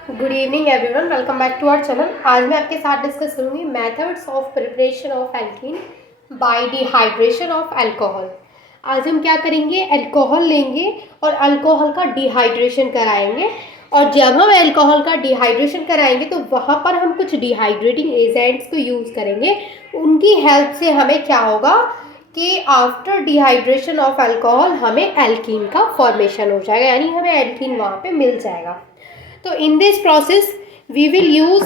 Good evening everyone, welcome back to our channel. आज मैं आपके साथ डिस्कस करूंगी methods of preparation of alkene by dehydration of alcohol. आज हम क्या करेंगे, अल्कोहल लेंगे और अल्कोहल का डिहाइड्रेशन कराएंगे। और जब हम अल्कोहल का डिहाइड्रेशन कराएंगे तो वहाँ पर हम कुछ डिहाइड्रेटिंग एजेंट्स को यूज़ करेंगे। उनकी हेल्प से हमें क्या होगा कि आफ्टर डिहाइड्रेशन ऑफ अल्कोहल हमें एल्कीन का फॉर्मेशन हो जाएगा, यानी हमें एल्कीन वहाँ पे मिल जाएगा। तो in this process we will use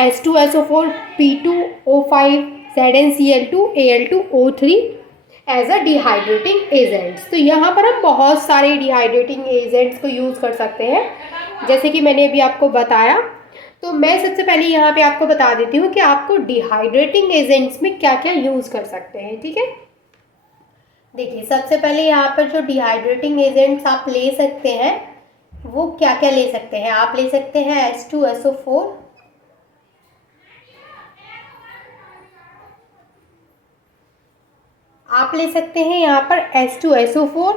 H2SO4 P2O5 ZnCl2 Al2O3 as a dehydrating agents. तो यहाँ पर हम बहुत सारे डिहाइड्रेटिंग एजेंट्स को यूज़ कर सकते हैं, जैसे कि मैंने अभी आपको बताया। तो मैं सबसे पहले यहाँ पे आपको बता देती हूँ कि आपको डिहाइड्रेटिंग एजेंट्स में क्या क्या यूज़ कर सकते हैं। ठीक है, देखिए सबसे पहले यहाँ पर जो डिहाइड्रेटिंग एजेंट्स आप ले सकते हैं वो क्या क्या ले सकते हैं। आप ले सकते हैं H2SO4, आप ले सकते हैं यहाँ पर H2SO4,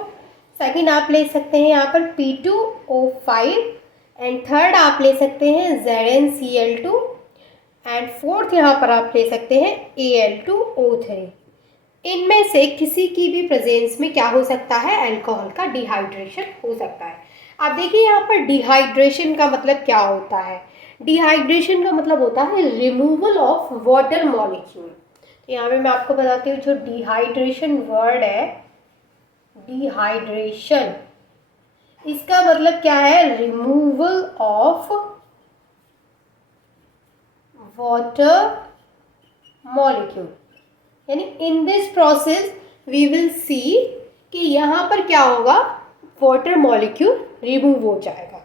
सेकेंड आप ले सकते हैं यहाँ पर P2O5 एंड थर्ड आप ले सकते हैं ZnCl2 एंड फोर्थ यहाँ पर आप ले सकते हैं Al2O3। इनमें से किसी की भी प्रेजेंस में क्या हो सकता है, अल्कोहल का डिहाइड्रेशन हो सकता है। अब देखिए यहाँ पर डिहाइड्रेशन का मतलब क्या होता है। डिहाइड्रेशन का मतलब होता है रिमूवल ऑफ वाटर मॉलिक्यूल। तो यहाँ पे मैं आपको बताती हूँ, जो डिहाइड्रेशन वर्ड है, डिहाइड्रेशन, इसका मतलब क्या है, रिमूवल ऑफ वाटर मॉलिक्यूल। यानी in this process we will see कि यहाँ पर क्या होगा, वाटर मॉलिक्यूल रिमूव हो जाएगा।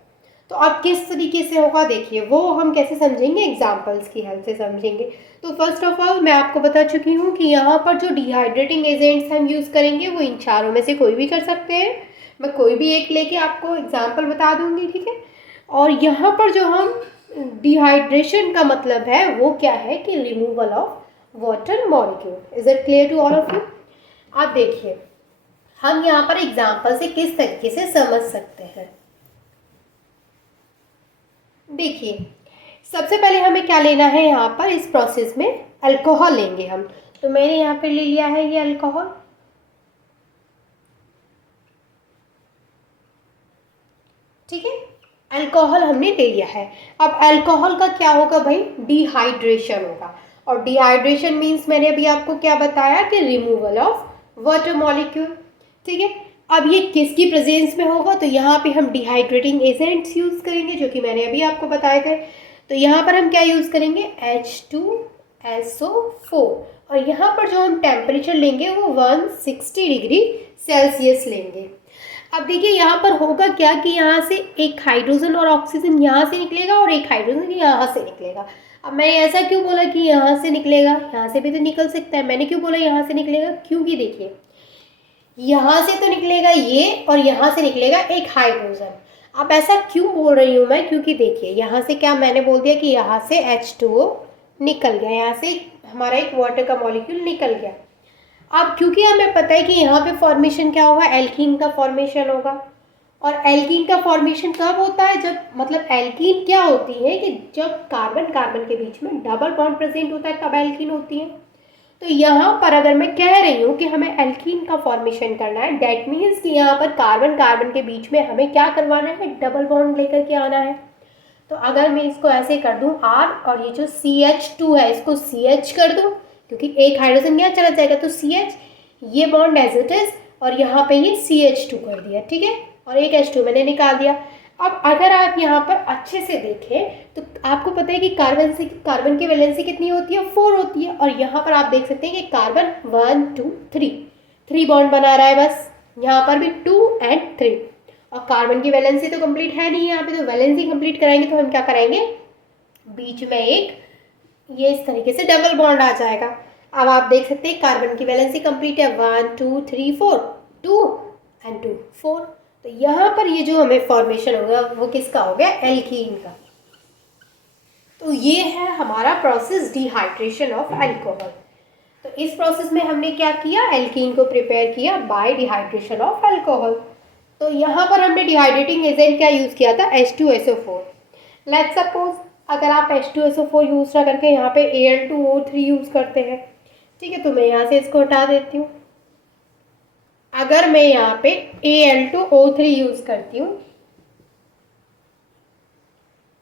तो अब किस तरीके से होगा देखिए, वो हम कैसे समझेंगे, एग्जांपल्स की हेल्प से समझेंगे। तो फर्स्ट ऑफ ऑल मैं आपको बता चुकी हूँ कि यहाँ पर जो डिहाइड्रेटिंग एजेंट्स हम यूज़ करेंगे वो इन चारों में से कोई भी कर सकते हैं। मैं कोई भी एक लेके आपको एग्जाम्पल बता दूँगी, ठीक है। और यहाँ पर जो हम डिहाइड्रेशन का मतलब है वो क्या है कि removal of water molecule. Is it clear to all of you. अब देखिए हम यहाँ पर एग्जाम्पल से किस तरीके से समझ सकते हैं। देखिए सबसे पहले हमें क्या लेना है, यहाँ पर इस प्रोसेस में अल्कोहल लेंगे हम। तो मैंने यहाँ पे ले लिया है ये अल्कोहल, ठीक है। अल्कोहल हमने ले लिया है। अब अल्कोहल का क्या होगा भाई, डिहाइड्रेशन होगा। और डिहाइड्रेशन मीन्स मैंने अभी आपको क्या बताया कि रिमूवल ऑफ वाटर मॉलिक्यूल, ठीक है। अब ये किसकी प्रेजेंस में होगा, तो यहाँ पे हम डिहाइड्रेटिंग एजेंट्स यूज़ करेंगे, जो कि मैंने अभी आपको बताए थे। तो यहाँ पर हम क्या यूज़ करेंगे, H2SO4। और यहाँ पर जो हम टेम्परेचर लेंगे वो 160 डिग्री सेल्सियस लेंगे। अब देखिए यहाँ पर होगा क्या कि यहाँ से एक हाइड्रोजन और ऑक्सीजन यहाँ से निकलेगा और एक हाइड्रोजन यहाँ से निकलेगा। अब मैं ऐसा क्यों बोला कि यहाँ से निकलेगा, यहाँ से भी तो निकल सकता है। मैंने क्यों बोला यहाँ से निकलेगा, क्योंकि देखिए यहाँ से तो निकलेगा ये और यहाँ से निकलेगा एक हाइड्रोजन। अब ऐसा क्यों बोल रही हूँ मैं, क्योंकि देखिए यहाँ से क्या मैंने बोल दिया कि यहाँ से H2O निकल गया, यहाँ से हमारा एक वाटर का मॉलिक्यूल निकल गया। अब क्योंकि हमें पता है कि यहाँ पे फॉर्मेशन क्या होगा, एल्कीन का फॉर्मेशन होगा। और एल्कीन का फॉर्मेशन कब होता है, जब मतलब एल्कीन क्या होती है कि जब कार्बन कार्बन के बीच में डबल बॉन्ड प्रेजेंट होता है तब एल्कीन होती है। तो यहाँ पर अगर मैं कह रही हूँ कि हमें एल्कीन का फॉर्मेशन करना है, दैट मीन्स कि यहाँ पर कार्बन कार्बन के बीच में हमें क्या करवाना है, डबल बॉन्ड लेकर के आना है। तो अगर मैं इसको ऐसे कर दूँ R और ये जो CH2 है इसको CH कर दूँ, क्योंकि एक हाइड्रोजन यहाँ चला जाएगा तो CH, ये बॉन्ड एज इट इज, और यहाँ पे ये CH2 कर दिया, ठीक है। और एक H2 मैंने निकाल दिया। अब अगर आप यहाँ पर अच्छे से देखें तो आपको पता है कि कार्बन की वैलेंसी कितनी होती है, 4 होती है। और यहाँ पर आप देख सकते हैं कि कार्बन 1 2 3 बॉन्ड बना रहा है बस, यहाँ पर भी 2 और 3। और कार्बन की वैलेंसी तो कंप्लीट है नहीं यहाँ पे, तो वैलेंसी कंप्लीट कराएंगे तो हम क्या करेंगे, बीच में एक ये इस तरीके से डबल बॉन्ड आ जाएगा। अब आप देख सकते हैं कार्बन की वैलेंसी कंप्लीट है, 1 2 3 4, 2 और 2 4। तो यहाँ पर ये जो हमें फॉर्मेशन होगा वो किसका हो गया, एल्कीन का। तो ये है हमारा प्रोसेस डिहाइड्रेशन ऑफ अल्कोहल। तो इस प्रोसेस में हमने क्या किया, एल्कीन को प्रिपेयर किया बाय डिहाइड्रेशन ऑफ अल्कोहल। तो यहाँ पर हमने डिहाइड्रेटिंग एजेंट क्या यूज़ किया था, H2SO4। लेट्स सपोज अगर आप H2SO4 यूज़ ना करके यहाँ पे Al2O3 यूज़ करते हैं, ठीक है, तो मैं यहाँ से इसको हटा देती हूँ। अगर मैं यहाँ पे Al2O3 यूज़ करती हूँ,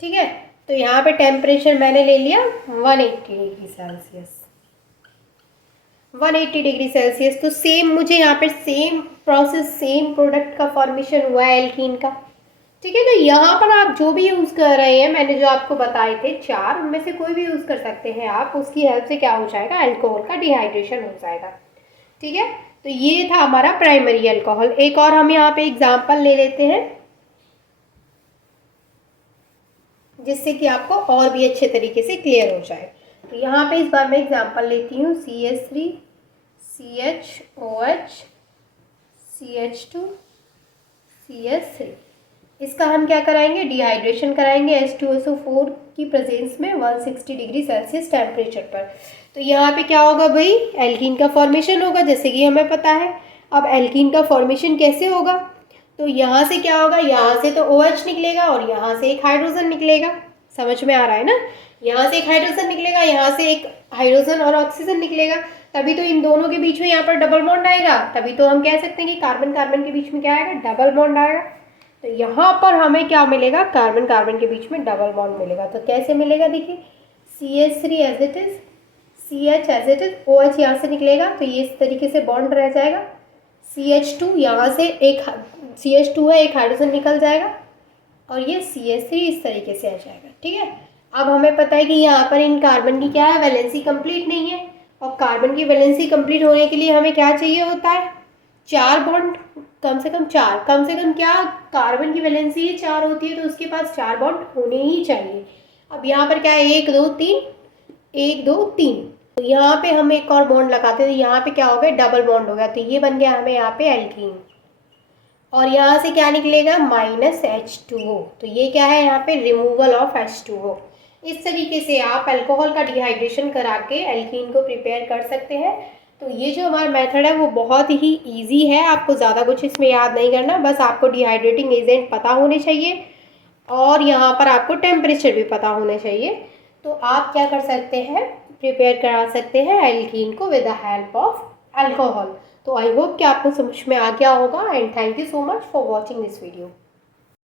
ठीक है, तो यहाँ पे टेम्परेचर मैंने ले लिया 180 डिग्री सेल्सियस। 180 डिग्री सेल्सियस, तो सेम मुझे यहाँ पे सेम प्रोसेस, सेम प्रोडक्ट का फॉर्मेशन हुआ है एल्कीन का, ठीक है। तो यहाँ पर आप जो भी यूज़ कर रहे हैं, मैंने जो आपको बताए थे 4, उनमें से कोई भी यूज़ कर सकते हैं आप। उसकी हेल्प से क्या हो जाएगा, अल्कोहल का डिहाइड्रेशन हो जाएगा, ठीक है। तो ये था हमारा प्राइमरी अल्कोहल। एक और हम यहाँ पे एग्जाम्पल ले लेते हैं, जिससे कि आपको और भी अच्छे तरीके से क्लियर हो जाए। तो यहाँ पे इस बार मैं एग्जाम्पल लेती हूँ CH3 CHOH CH2 CH3। इसका हम क्या कराएंगे, डिहाइड्रेशन कराएंगे H2SO4 की प्रेजेंस में 160 डिग्री सेल्सियस टेम्परेचर पर। तो यहाँ पे क्या होगा भाई, एल्कीन का फॉर्मेशन होगा, जैसे कि हमें पता है। अब एल्कीन का फॉर्मेशन कैसे होगा, तो यहाँ से क्या होगा, यहाँ से तो OH निकलेगा और यहाँ से एक हाइड्रोजन निकलेगा। समझ में आ रहा है ना, यहाँ से एक हाइड्रोजन निकलेगा, यहाँ से एक हाइड्रोजन और ऑक्सीजन निकलेगा, तभी तो इन दोनों के बीच में यहाँ पर डबल बॉन्ड आएगा। तभी तो हम कह सकते हैं कि कार्बन कार्बन के बीच में क्या आएगा, डबल बॉन्ड आएगा। तो यहाँ पर हमें क्या मिलेगा, कार्बन कार्बन के बीच में डबल बॉन्ड मिलेगा। तो कैसे मिलेगा, देखिए CH3 as it is, CH as it is, OH यहाँ से निकलेगा, तो ये इस तरीके से बॉन्ड रह जाएगा। CH2 यहाँ से एक CH2 है, एक हाइड्रोजन निकल जाएगा और ये CH3 इस तरीके से आ जाएगा, ठीक है। अब हमें पता है कि यहाँ पर इन कार्बन की क्या है, वैलेंसी कंप्लीट नहीं है, और कार्बन की वैलेंसी कंप्लीट होने के लिए हमें क्या चाहिए होता है, 4 बॉन्ड, कम से कम 4, कम से कम क्या, कार्बन की वैलेंसी 4 होती है, तो उसके पास 4 बॉन्ड होने ही चाहिए। अब यहाँ पर क्या है, 1 2 3, 1 2 3, तो यहाँ पे हम एक और बॉन्ड लगाते हैं, तो यहाँ पे क्या हो गया, डबल बॉन्ड हो गया, तो ये बन गया हमें यहाँ पे एल्कीन। और यहाँ से क्या निकलेगा, -H2O, तो ये क्या है, यहाँ पे रिमूवल ऑफ H2O। इस तरीके से आप अल्कोहल का डिहाइड्रेशन करा के एल्कीन को प्रिपेयर कर सकते हैं। तो ये जो हमारा मेथड है वो बहुत ही इजी है, आपको ज़्यादा कुछ इसमें याद नहीं करना, बस आपको डिहाइड्रेटिंग एजेंट पता होने चाहिए और यहाँ पर आपको टेम्परेचर भी पता होना चाहिए। तो आप क्या कर सकते हैं, प्रिपेयर करा सकते हैं एल्कीन को with the help of alcohol. तो आई होप कि आपको समझ में आ गया होगा, and thank you so much for watching this video.